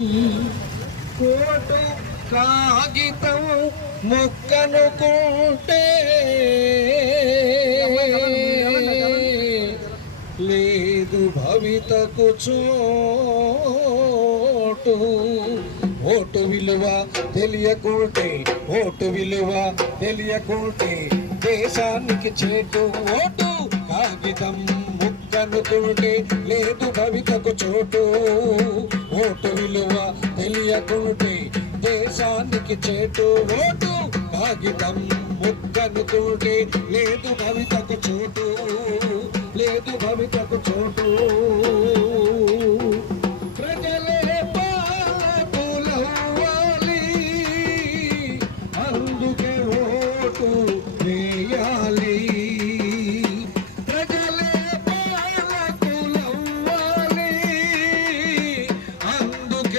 Coat కాగితం మొక్కనుకుంటే లేదు భవితకు చోటు. ఓటు విలువ తెలియకుంటే, ఓటు విలువ తెలియకుంటే దేశానికి చేటు. ఓటు కాగితం ముక్కనుకుంటే లేదు భవితకు చోటు. ఓటు విలువ తెలియకుంటే దేశానికి చేటు. ఓటు కాగితం ముక్కనుకుంటే లేదు భవితకు చోటు, లేదు భవితకు చోటు.